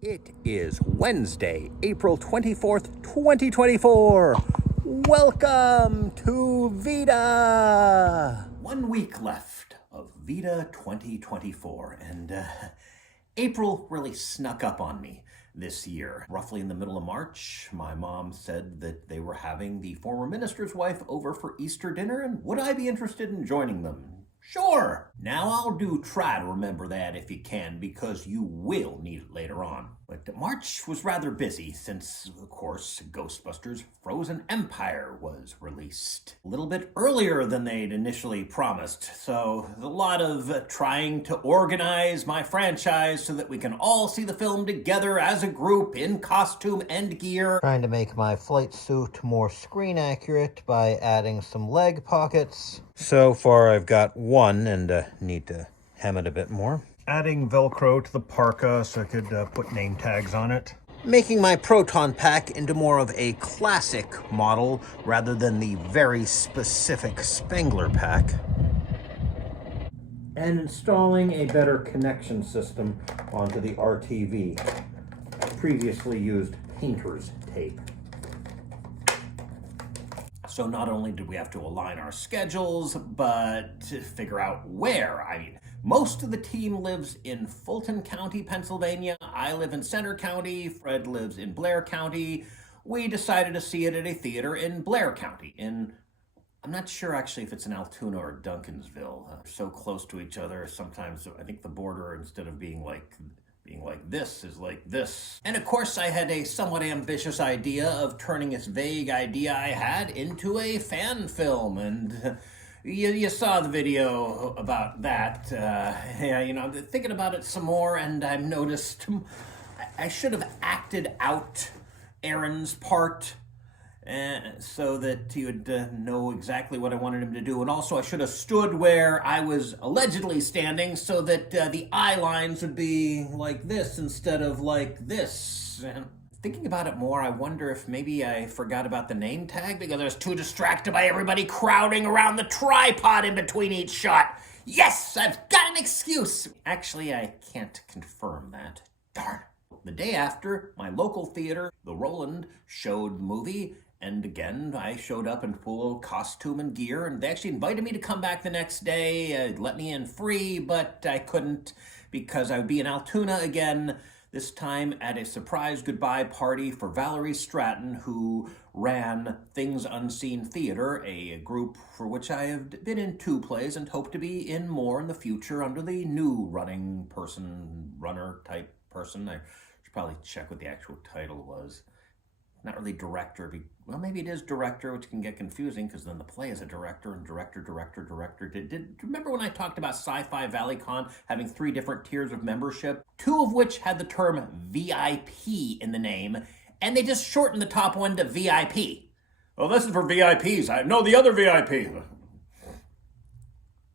It is Wednesday, April 24th, 2024. Welcome to Veda. 1 week left of Veda 2024, and April really snuck up on me this year. Roughly in the middle of March, my mom said that they were having the former minister's wife over for Easter dinner, and would I be interested in joining them? Sure. Now I'll try to remember that if you can, because you will need it later on. But March was rather busy since, of course, Ghostbusters Frozen Empire was released a little bit earlier than they'd initially promised. So there's a lot of trying to organize my franchise so that we can all see the film together as a group in costume and gear. Trying to make my flight suit more screen accurate by adding some leg pockets. So far I've got one and need to hem it a bit more. Adding Velcro to the parka so I could put name tags on it. Making my proton pack into more of a classic model rather than the very specific Spengler pack. And installing a better connection system onto the RTV. I previously used painter's tape. So not only did we have to align our schedules, but to figure out where. I mean, most of the team lives in Fulton County, Pennsylvania. I live in Center County. Fred lives in Blair County. We decided to see it at a theater in Blair County. I'm not sure actually if it's in Altoona or Duncansville. So close to each other. Sometimes I think the border, instead of being like this, is like this. And of course I had a somewhat ambitious idea of turning this vague idea I had into a fan film, and you saw the video about that. Yeah, I'm thinking about it some more, and I've noticed I should have acted out Aaron's part so that he would know exactly what I wanted him to do. And also I should have stood where I was allegedly standing so that the eye lines would be like this instead of like this. And thinking about it more, I wonder if maybe I forgot about the name tag because I was too distracted by everybody crowding around the tripod in between each shot. Yes, I've got an excuse. Actually, I can't confirm that. Darn. The day after, my local theater, the Roland, showed the movie. And again, I showed up in full costume and gear, and they actually invited me to come back the next day, let me in free, but I couldn't because I would be in Altoona again, this time at a surprise goodbye party for Valerie Stratton, who ran Things Unseen Theater, a group for which I have been in 2 plays and hope to be in more in the future under the new runner type person. I should probably check what the actual title was. Not really director. Well, maybe it is director, which can get confusing because then the play is a director and director. Do you remember when I talked about Sci-Fi Valley Con having 3 different tiers of membership? 2 of which had the term VIP in the name, and they just shortened the top one to VIP. Well, this is for VIPs. I know the other VIP.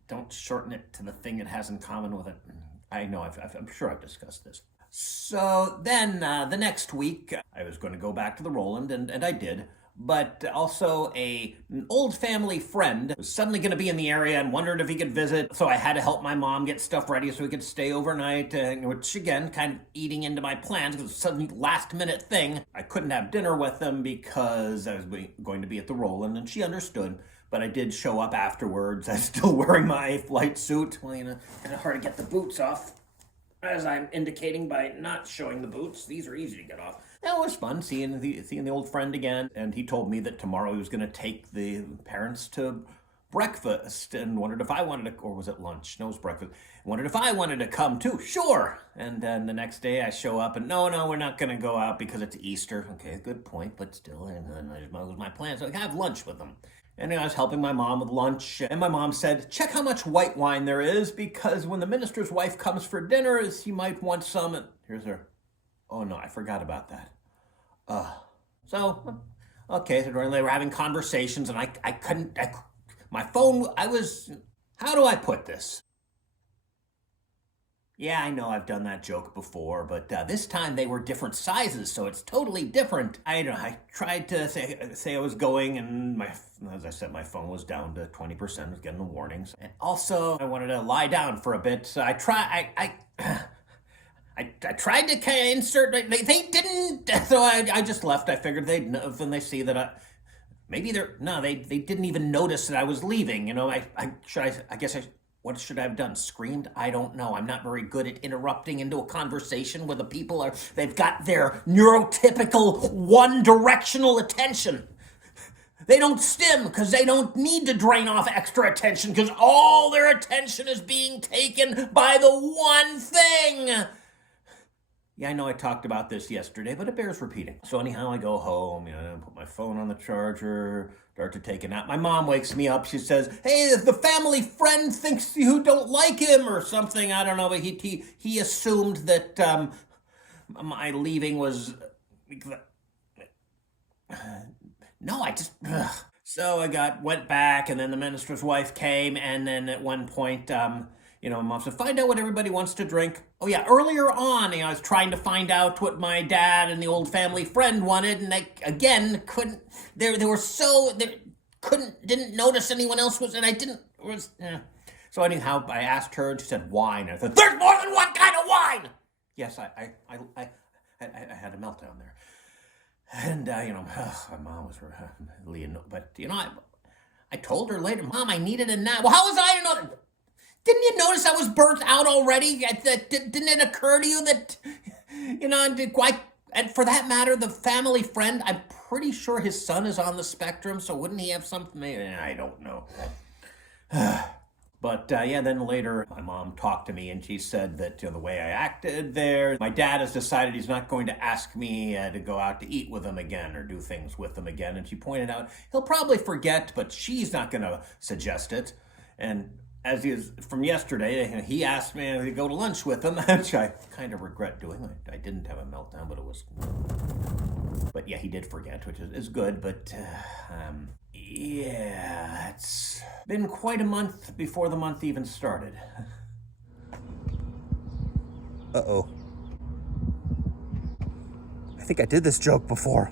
Don't shorten it to the thing it has in common with it. I know, I'm sure I've discussed this. So then the next week, I was going to go back to the Roland, and I did. But also an old family friend was suddenly going to be in the area and wondered if he could visit. So I had to help my mom get stuff ready so we could stay overnight, which again, kind of eating into my plans because it was a sudden last minute thing. I couldn't have dinner with them because I was going to be at the Roland, and she understood. But I did show up afterwards. I was still wearing my flight suit. Well, kind of hard to get the boots off. As I'm indicating by not showing the boots, these are easy to get off. That was fun, seeing the old friend again. And he told me that tomorrow he was going to take the parents to breakfast and wondered if I wanted to, or was it lunch? No, it was breakfast. Wondered if I wanted to come too. Sure. And then the next day I show up and no, we're not going to go out because it's Easter. Okay, good point, but still, that was my plan. So I have lunch with them. And I was helping my mom with lunch, and my mom said, check how much white wine there is, because when the minister's wife comes for dinner, she might want some. And here's her. Oh, no, I forgot about that. So, okay, so they were having conversations, and I couldn't, my phone, how do I put this? Yeah, I know I've done that joke before, but this time they were different sizes, so it's totally different. I tried to say I was going, and as I said, my phone was down to 20%, I was getting the warnings. And also, I wanted to lie down for a bit, so I tried to insert. They didn't, so I just left. I figured they'd know when they see that maybe they didn't even notice that I was leaving. You know, what should I have done? Screamed? I don't know. I'm not very good at interrupting into a conversation where the people they've got their neurotypical one-directional attention. They don't stim because they don't need to drain off extra attention because all their attention is being taken by the one thing. Yeah, I know I talked about this yesterday, but it bears repeating. So anyhow, I go home, put my phone on the charger, start to take a nap. My mom wakes me up. She says, hey, the family friend thinks you don't like him or something. I don't know, but he assumed that my leaving was... No, I just... Ugh. So I went back, and then the minister's wife came, and then at one point... my mom said, find out what everybody wants to drink. Oh yeah, earlier on, I was trying to find out what my dad and the old family friend wanted, and they, again, couldn't, didn't notice anyone else was, and I didn't, So anyhow, I asked her, and she said, wine. I said, there's more than one kind of wine! Yes, I had a meltdown there. And, my mom was really annoyed, but, I told her later, Mom, I needed a nap. Well, how was I to know that? Didn't you notice I was burnt out already? Didn't it occur to you that, and for that matter, the family friend, I'm pretty sure his son is on the spectrum, so wouldn't he have something? I don't know. But, then later, my mom talked to me, and she said that, the way I acted there, my dad has decided he's not going to ask me to go out to eat with him again or do things with him again. And she pointed out, he'll probably forget, but she's not going to suggest it. And as he is from yesterday, he asked me to go to lunch with him, which I kind of regret doing. I didn't have a meltdown, but yeah, he did forget, which is good. But yeah, it's been quite a month before the month even started. Uh-oh. I think I did this joke before.